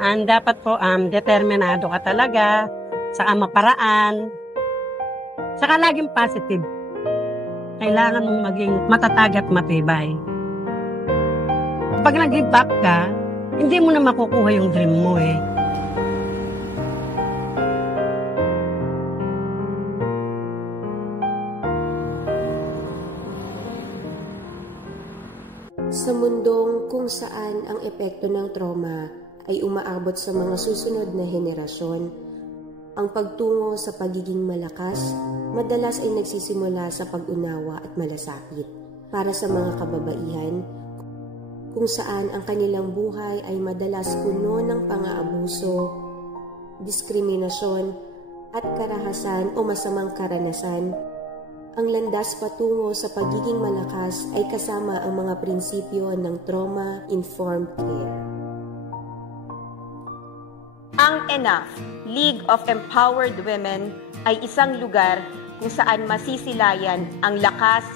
And dapat po, determinado ka talaga, saka maparaan, saka laging positive. Kailangan mong maging matatag at matibay. Pag nag-give up ka, hindi mo na makukuha yung dream mo eh. Sa mundong kung saan ang epekto ng trauma ay umaabot sa mga susunod na henerasyon, ang pagtungo sa pagiging malakas madalas ay nagsisimula sa pag-unawa at malasakit para sa mga kababaihan kung saan ang kanilang buhay ay madalas puno ng pang-aabuso, diskriminasyon at karahasan o masamang karanasan. Ang landas patungo sa pagiging malakas ay kasama ang mga prinsipyo ng trauma-informed care. Ang ENOUGH, League of Empowered Women, ay isang lugar kung saan masisilayan ang lakas,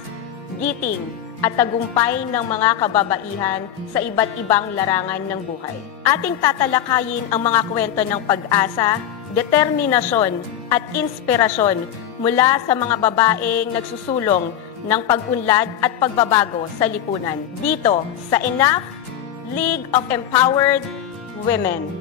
giting at tagumpay ng mga kababaihan sa iba't ibang larangan ng buhay. Ating tatalakayin ang mga kwento ng pag-asa, determinasyon at inspirasyon mula sa mga babaeng nagsusulong ng pag-unlad at pagbabago sa lipunan. Dito sa ENOUGH, League of Empowered Women.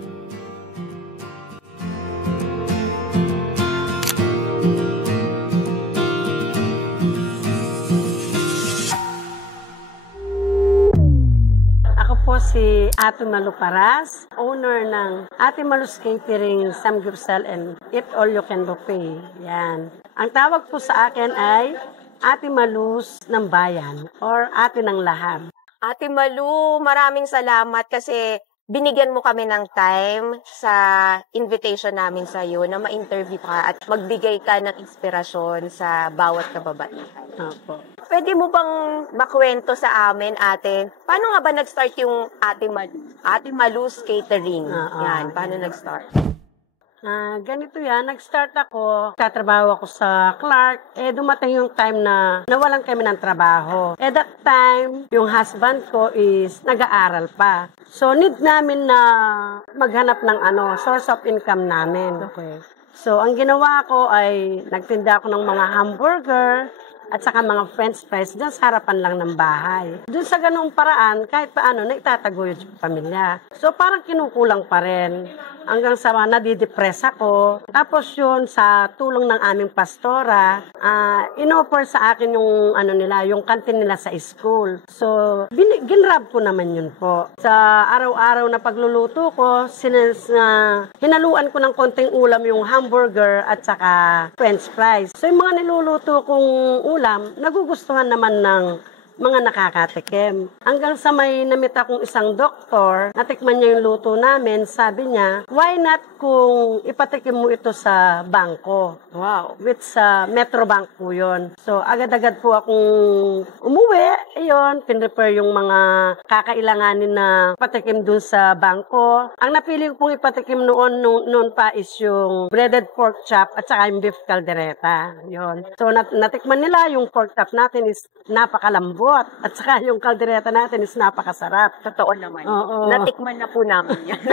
Po si Ate Malu Paras, owner ng Ate Malu's Catering, Samgyeopsal and Eat All You Can Buffet. Yan. Ang tawag po sa akin ay Ate Malu's ng Bayan or Ate ng Lahat. Ate Malu, maraming salamat kasi binigyan mo kami ng time sa invitation namin sa iyo na ma-interview ka at magbigay ka ng inspirasyon sa bawat kababaihan. Opo. Pwede mo bang makwento sa amin, ate? Paano nga ba nag-start yung Ate Malu? Ate Malu's Catering. Yan, paano nag-start? Ganito yan, nag-start ako, tatrabaho ako sa Clark, dumating yung time na nawalan kami ng trabaho. That time, yung husband ko is nag-aaral pa. So, need namin na maghanap ng source of income namin. Okay. So, ang ginawa ko ay nagtinda ako ng mga hamburger, at saka mga french fries dyan sa harapan lang ng bahay. Doon sa ganung paraan, kahit paano, naitataguyod yung pamilya. So parang kinukulang pa rin. Hanggang sa nadidepress ako. Tapos yun, sa tulong ng aming pastora, in-offer sa akin yung, yung canteen nila sa school. So, ginrab ko naman yun po. Sa araw-araw na pagluluto ko, hinaluan ko ng konting ulam yung hamburger at saka french fries. So, yung mga niluluto kong ulam, nagugustuhan naman ng mga nakakatikim. Hanggang sa may namit akong isang doktor, natikman niya yung luto namin, sabi niya, why not kung ipatikim mo ito sa bangko? Wow. With sa Metrobank po yun. So, agad-agad po akong umuwi. Ayun, pinrepare yung mga kakailanganin na patikim dun sa bangko. Ang napili ko pong ipatikim noon pa is yung breaded pork chop at saka yung beef caldereta. Yun. So, natikman nila yung pork chop natin is napakalambot. At saka yung kaldereta natin is napakasarap. Totoo naman. Oo. Natikman na po namin yan.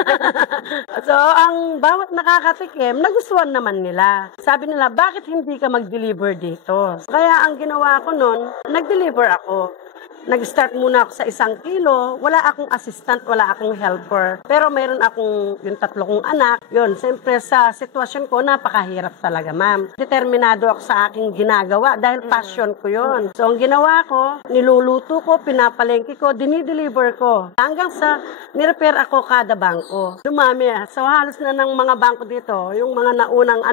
So, ang bawat nakakatikim, nagustuhan naman nila. Sabi nila, bakit hindi ka mag-deliver dito? Kaya ang ginawa ko nun, nag-deliver ako. Nag-start muna ako sa 1 kilo. Wala akong assistant, wala akong helper. Pero mayroon akong yung 3 kong anak. Yun, siyempre sa sitwasyon ko, napakahirap talaga, ma'am. Determinado ako sa aking ginagawa dahil passion ko yun. So, ang ginawa ko, niluluto ko, pinapalengke ko, dinideliver ko. Hanggang sa nirepair ako kada bangko. Dumami. So, halos na ng mga bangko dito, yung mga naunang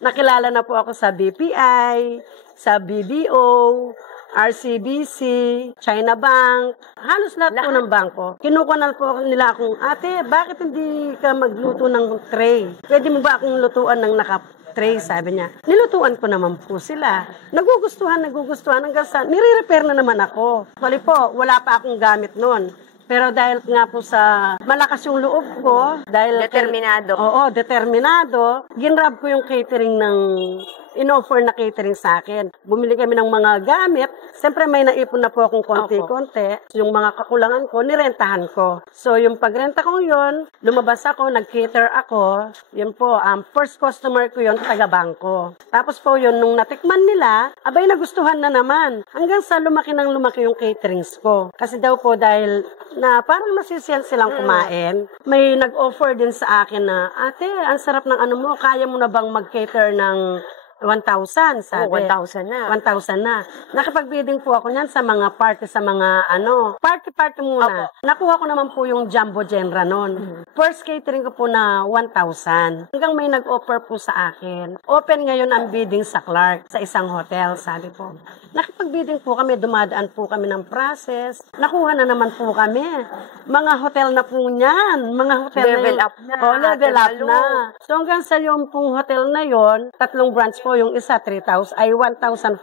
nakilala na po ako sa BPI, sa BDO, RCBC, China Bank, halos lahat po ng bangko. Kinukuha na po nila akong, ate, bakit hindi ka magluto ng tray? Pwede mo ba akong lutuan ng naka-tray? Sabi niya. Nilutuan ko naman po sila. Nagugustuhan hanggang sa nire-repair na naman ako. Bali po, wala pa akong gamit noon. Pero dahil nga po sa malakas yung loob ko, dahil determinado. Determinado. Ginrab ko yung catering ng in-offer na catering sa akin. Bumili kami ng mga gamit. Siyempre may naipon na po akong konti-konti. Yung mga kakulangan ko, nirentahan ko. So yung pagrenta ko yun, lumabas ako, nag-cater ako. Yun po, first customer ko yun, taga-bangko. Tapos po yun, nung natikman nila, abay nagustuhan na naman. Hanggang sa lumaki ng lumaki yung caterings ko. Kasi daw po dahil na parang nasisiyan silang kumain, may nag-offer din sa akin na, ate, ang sarap ng ano mo, kaya mo na bang mag-cater ng 1,000, sabi. 1,000 na. 1,000 na. Nakipag-bidding po ako niyan sa mga party, sa mga party muna. Nakuha ko naman po yung Jumbo Genra noon. First catering ko po na 1,000. Hanggang may nag-offer po sa akin. Open ngayon ang bidding sa Clark, sa isang hotel, sabi po. Nakipag-bidding po kami, dumadaan po kami ng process. Nakuha na naman po kami. Mga hotel na po niyan. Mga hotel level na up na. Level up na. So hanggang sa yung pong hotel na yon, 3 branch po. Yung isa 3,000 ay 1,500.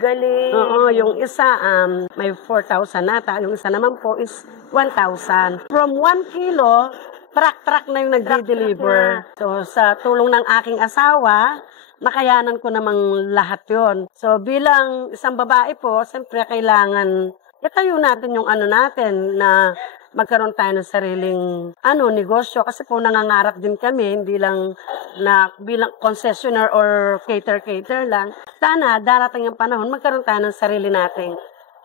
Galing. Oo, yung isa may 4,000 nata. Yung isa naman po is 1,000. From 1 kilo, truck na yung nagde-deliver. So sa tulong ng aking asawa, nakayanan ko namang lahat yon. So bilang isang babae po, siyempre kailangan itayo natin yung natin na magkaroon tayo ng sariling negosyo kasi po nangangarap din kami, hindi lang na bilang concessionaire or cater lang. Sana darating ang panahon magkaroon tayo ng sarili nating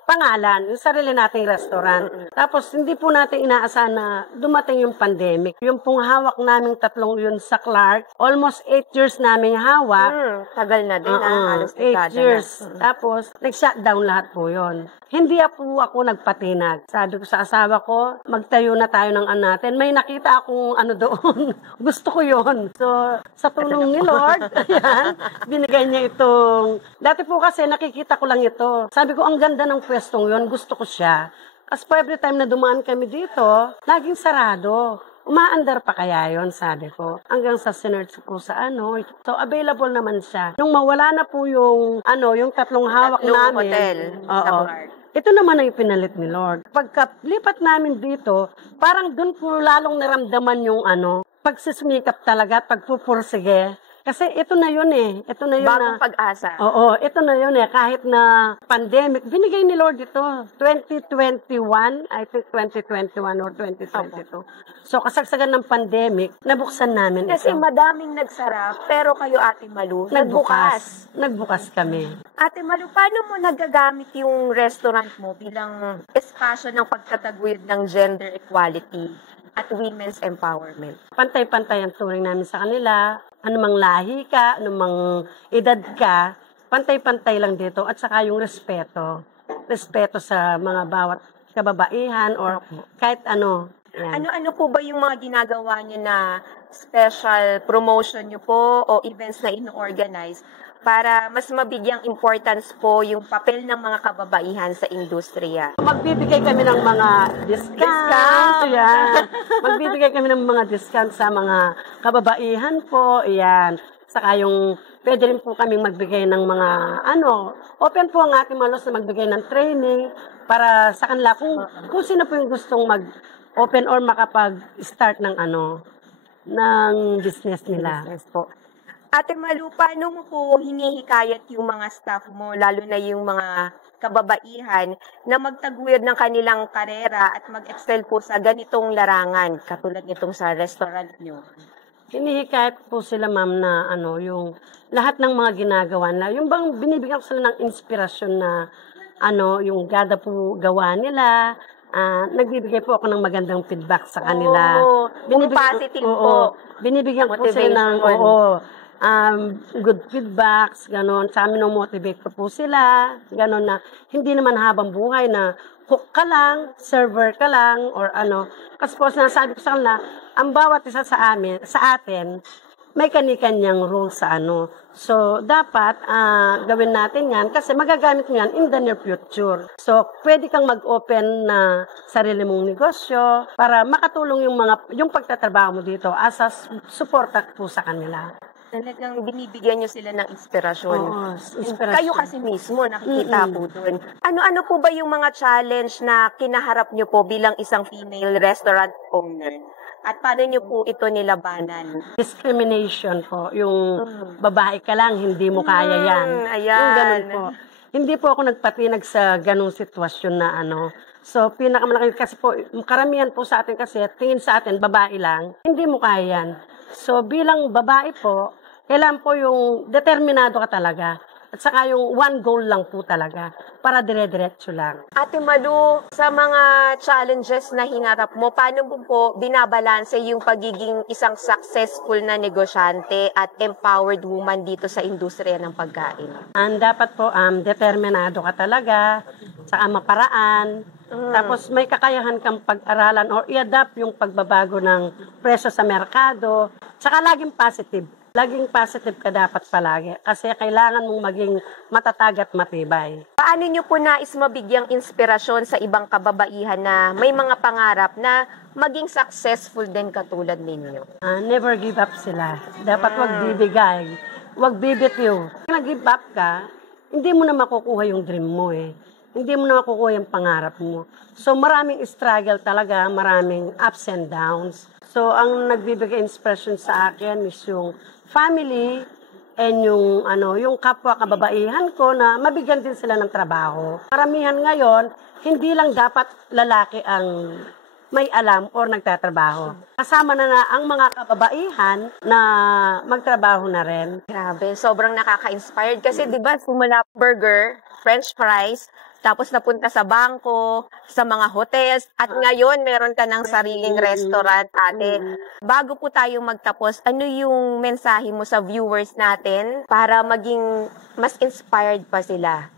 pangalan, yung sarili nating restaurant. Tapos hindi po natin inaasahan na dumating yung pandemic. Yung pong hawak naming 3 yun sa Clark, almost 8 years naming hawak. Tagal na din, halos 8 years. Tapos, nag-shutdown lahat po yun. Hindi po ako nagpatinag. Sabi ko sa asawa ko, magtayo na tayo ng natin. May nakita akong doon. Gusto ko yon. So, sa tulong ni Lord, ayan, binigay niya itong... Dati po kasi nakikita ko lang ito. Sabi ko, ang ganda ng pwestong yon. Gusto ko siya. Kasi po every time na dumaan kami dito, laging sarado. Umaandar pa kaya yon, sabi ko. Hanggang sa sinerch ko sa So, available naman siya. Nung mawala na po yung 3 hawak namin. Hotel. Oo. Ito naman ang pinalit ni Lord. Pagkalipat namin dito, parang doon po lalong naramdaman yung pagsisumikap talaga at pagpupursige. Kasi ito na yun Ito na yun bagong pag-asa. Oo, ito na yun Kahit na pandemic, binigay ni Lord ito. 2021, I think 2021 or 2022. So, kasagsagan ng pandemic, nabuksan namin Kasi ito. madaming nagsara, pero kayo, Ate Malu, nagbukas. Nagbukas kami. Ate Malu, paano mo nagagamit yung restaurant mo bilang espasyo ng pagtataguyod ng gender equality at women's empowerment? Pantay-pantay ang turing namin sa kanila. Anumang lahi ka, anumang edad ka, pantay-pantay lang dito. At saka yung respeto. Respeto sa mga bawat kababaihan or kahit ano. Yan. Ano-ano po ba yung mga ginagawa niyo na special promotion niyo po o events na ino-organize para mas mabigyang importance po yung papel ng mga kababaihan sa industriya? Magbibigay kami ng mga discount. Yan. Magbibigay kami ng mga discount sa mga kababaihan po. Yan. Saka yung pwede rin po kaming magbigay ng mga open po ang ating malos na magbigay ng training para sa kanila kung sino po yung gustong mag-open or makapag-start ng ng business nila. Business po. Ate Malu, paano mo po hinihikayat yung mga staff mo, lalo na yung mga kababaihan, na magtaguyod ng kanilang karera at mag-excel po sa ganitong larangan, katulad nitong sa restaurant nyo? Hinihikayat po sila, ma'am, na yung lahat ng mga ginagawa na, yung bang binibigyan ko sila ng inspirasyon na yung gada po gawa nila, nagbibigay po ako ng magandang feedback sa kanila. Positive po. Binibigyan ko sila ng good feedbacks, ganon. Sa amin motivate ko po sila, ganon na hindi naman habang buhay na cook ka lang, server ka lang, or Kasi po sinasabi ko sa kanila, ang bawat isa sa atin, may kani-kanyang role sa So, dapat gawin natin yan kasi magagamit mo yan in the near future. So, pwede kang mag-open na sarili mong negosyo para makatulong yung pagtatrabaho mo dito as a suporta po sa kanila. Talagang binibigyan nyo sila ng inspirasyon. Oo, inspirasyon. Kayo kasi mismo, nakikita po doon. Ano-ano po ba yung mga challenge na kinaharap nyo po bilang isang female restaurant owner? At paano nyo po ito nilabanan? Discrimination po. Yung babae ka lang, hindi mo kaya yan. Ayan. Yung ganun po. Hindi po ako nagpatinag sa ganung sitwasyon na ano. So, pinakamalaki kasi po, karamihan po sa atin kasi, tingin sa atin, babae lang, hindi mo kaya yan. So, bilang babae po, kailan po yung determinado ka talaga. At saka yung one goal lang po talaga, para dire-diretso lang. Ate Malu, sa mga challenges na hinarap mo, paano mo po binabalanse yung pagiging isang successful na negosyante at empowered woman dito sa industriya ng pagkain? Dapat po, determinado ka talaga, saka maparaan, tapos may kakayahan kang pag-aralan or i-adapt yung pagbabago ng presyo sa merkado, saka laging positive. Laging positive ka dapat palagi kasi kailangan mong maging matatag at matibay. Paano nyo po nais mabigyang inspirasyon sa ibang kababaihan na may mga pangarap na maging successful din katulad ninyo? Never give up sila. Dapat wag bibigay, wag bibitiw. Kung nag-give up ka, hindi mo na makukuha yung dream mo eh. Hindi mo na makukuha yung pangarap mo. So maraming struggle talaga, maraming ups and downs. So ang nagbibigay inspiration sa akin is yung family and yung kapwa kababaihan ko na mabigyan din sila ng trabaho. Karamihan ngayon, hindi lang dapat lalaki ang may alam or nagtatrabaho. Kasama na ang mga kababaihan na magtrabaho na rin. Grabe, sobrang nakaka-inspired kasi 'di ba simula burger, french fries, tapos napunta sa bangko, sa mga hotels, at ngayon meron ka ng sariling restaurant, ate. Bago po tayo magtapos, ano yung mensahe mo sa viewers natin para maging mas inspired pa sila?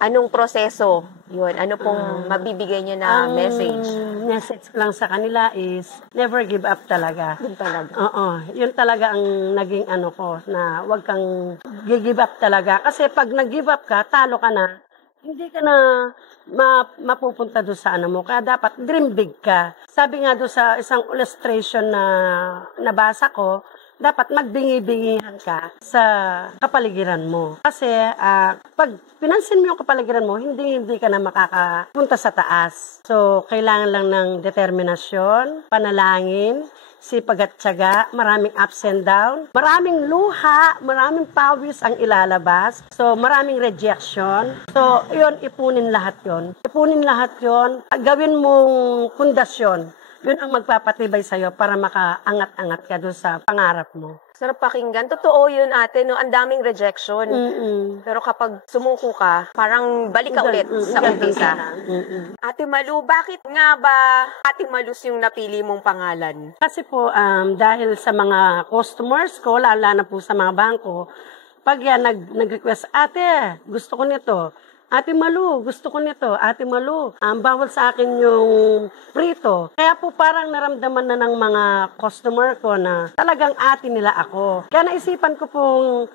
Anong proseso yun? Ano pong mabibigay nyo na message? Message ko lang sa kanila is never give up talaga. Yun talaga. Oo, yun talaga ang naging ko na wag kang give up talaga. Kasi pag nag-give up ka, talo ka na. Hindi ka na mapupunta doon sa mo. Kaya dapat dream big ka. Sabi nga doon sa isang illustration na nabasa ko, dapat magbingi-bingihan ka sa kapaligiran mo. Kasi pag pinansin mo yung kapaligiran mo, hindi ka na makakapunta sa taas. So, kailangan lang ng determinasyon, panalangin, sipag at tiyaga, maraming ups and down, maraming luha, maraming pawis ang ilalabas. So, maraming rejection. So, yun, ipunin lahat yun. Ipunin lahat yun. Gawin mong pundasyon. Yun ang magpapatibay sa'yo para makaangat-angat ka doon sa pangarap mo. Sarap pakinggan. Totoo yun, ate, no? Ang daming rejection. Pero kapag sumuko ka, parang balik ka ulit sa umpisa. Ate Malu, bakit nga ba Ate Malus yung napili mong pangalan? Kasi po, dahil sa mga customers ko, lalo na po sa mga bangko, pag yan nag-request, ate, gusto ko nito. Ate Malu, gusto ko nito. Ate Malu, bawal sa akin yung prito. Kaya po parang naramdaman na ng mga customer ko na talagang ate nila ako. Kaya naisipan ko pong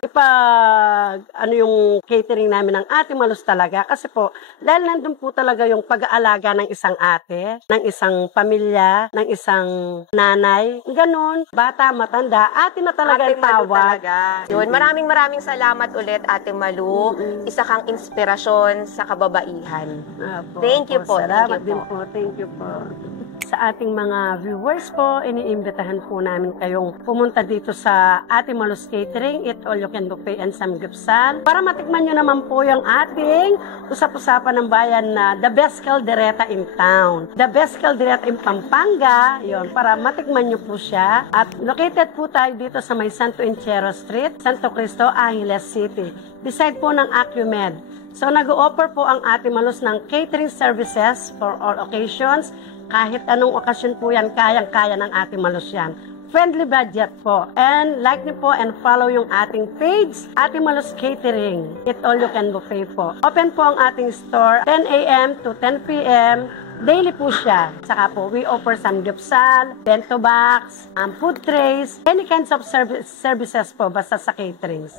yung catering namin ng Ate Malus talaga. Kasi po, dahil nandun po talaga yung pag-aalaga ng isang ate, ng isang pamilya, ng isang nanay. Ganon, bata, matanda, ate na talaga Ate ang Malu tawag. talaga. Yun, maraming salamat ulit, Ate Malu. Isa kang inspirasyon sa kababaihan. Thank you po. Salamat din po. Thank you po. Sa ating mga viewers po, iniimbitahan po namin kayong pumunta dito sa Ate Malus Catering, Eat All You Can Buffet and Samgyupsal, para matikman nyo naman po yung ating usap-usapan ng bayan na the best caldereta in town. The best caldereta in Pampanga, yon, para matikman nyo po siya. At located po tayo dito sa may Santo Enchero Street, Santo Cristo, Angeles City, beside po ng Acumed. So, nag-o-offer po ang Ate Malus ng catering services for all occasions. Kahit anong okasyon po yan, kayang-kaya ng Ate Malus yan. Friendly budget po. And like niyo po and follow yung ating page, Ate Malus Catering. Eat All You Can Buffet po. Open po ang ating store 10 a.m. to 10 p.m. Daily po siya. Saka po, we offer samgyupsal, bento box, food trays, any kinds of services po basta sa caterings.